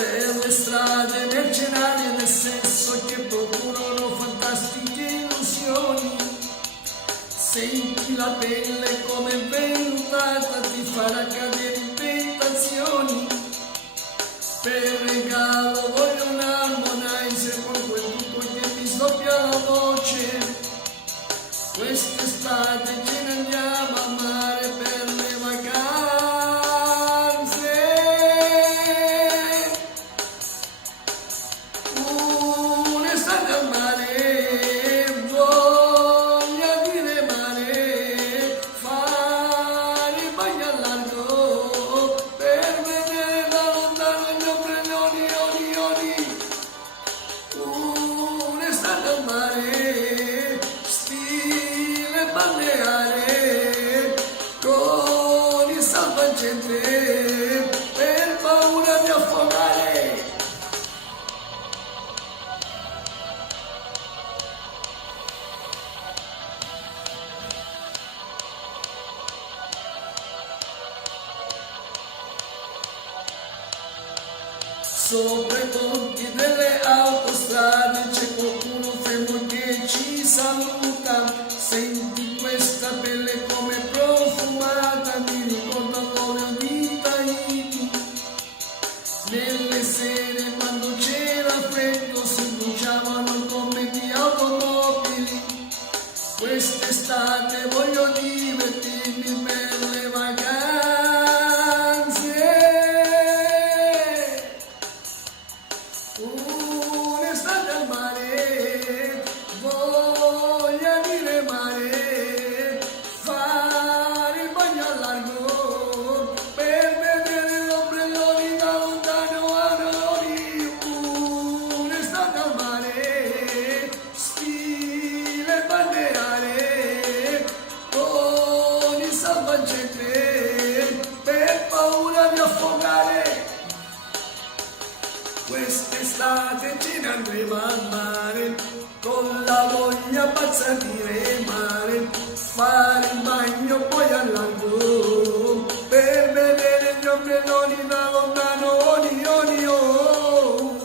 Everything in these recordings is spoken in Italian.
per le strade mercenarie del sesso che procurano fantastiche illusioni. Senti la pelle come vellutata, ti farà cadere in tentazioni. Per regalo voglio un harmonizer con quel trucco che mi sdoppia la voce. Quest'estate ce ne andiamo al mare per le vacanze. Un'estate al mare, voglia dire mare, fare il bagno al largo per vedere da lontano gli ombrelloni, oni, oni. Un'estate al mare, balneare con il salvagente per paura di affogare. Sopra i ponti delle autostrade c'è qualcuno fermo che ci saluta. Senti questa pelle come profumata, mi ricorda l'olio di Tahiti. Nelle sere quando c'era freddo si bruciavano gomme di automobili. Quest'estate voglio divertirmi per le vacanze. Un'estate al mare, voglia dire mare, fare il bagno al largo per vedere gli ombrelloni da lontano a noi. Un'estate al mare, stile balneare con il salvagente per paura di affogare. Quest'estate ce ne andremo al mare con la voglia pazza di remare, fare il bagno poi al largo per vedere gli ombrelloni da lontano, oni, oni, oh.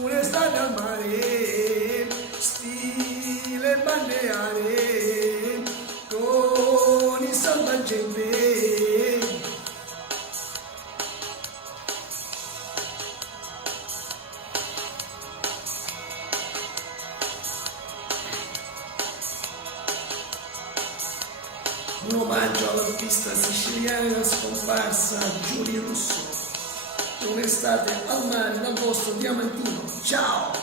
Un'estate al mare, stile balneare con il salvagente. Un omaggio all'artista siciliana scomparsa Giulia Russo. Un'estate al mare d'agosto diamantino. Ciao!